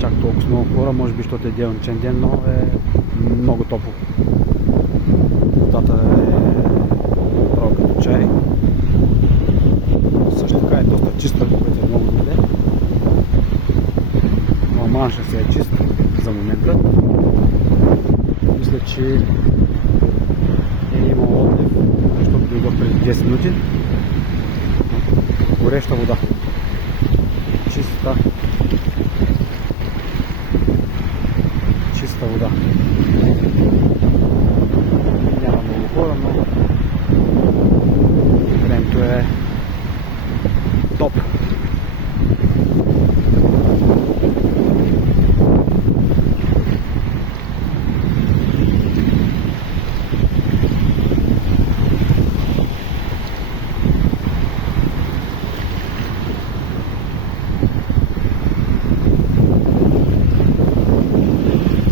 чак толкова много хора, може би, защото е делничен ден, но е много топло. Водата е право като чай. Също така е доста чиста, което е много добре. Манша се е чист за момента. Мисля, че е имал отлив, защото дойдох преди 10 минути. Гореща вода. Чиста.